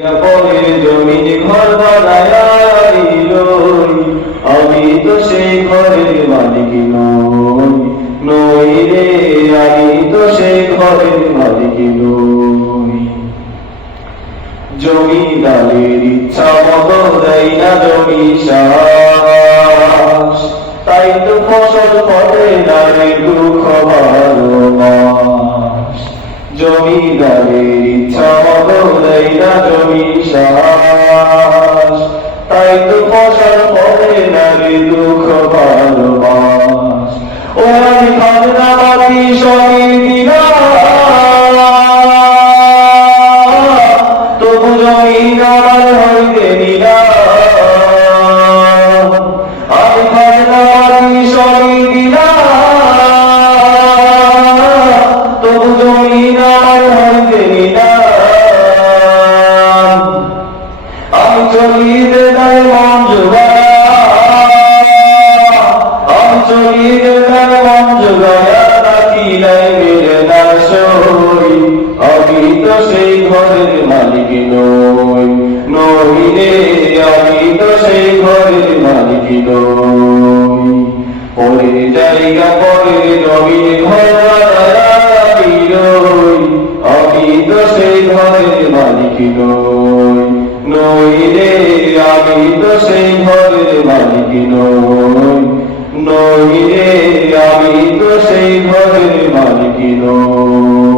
পরে জমিন ঘর বানাইল, আমি তো সেই ঘরের মালিক নই, নই রে, আমি তো সেই ঘরের মালিক নই। জমিদারের ইচ্ছা মতো দেয় না জমি চাষ, তাই তো ফসল ফলে না রে দুঃখ বারো মাস। জমিদারের ইচ্ছা মতো দেয় না জমি চাষ, তাই তো ফসল ফলে না রে দুঃখ বারো মাস। ও আমি খাজনা বাকি সবই দিলাম, তবু জমিন আমার হইতে নিলাম। আমি খাজনা বাকি সবই দিলাম, তবু জমিন আমার হইতে নিলাম। আমি চলিতে তাই মন জোগায়া, আমি চলিতে তাই মন জোগায়া, রাখিলাই মেরে না সই, আমি তো সেই ঘরের মালিক নই, নই রে, আমি তো সেই ঘরের মালিক নই। পরের জায়গা পরের জমিন ঘর বানাইল, আমি তো সেই ঘরের মালিক নই, নই রে, আমি তো সেই ঘরের মালিক নই, নই রে, আমি তো সেই ঘরের মালিক নই।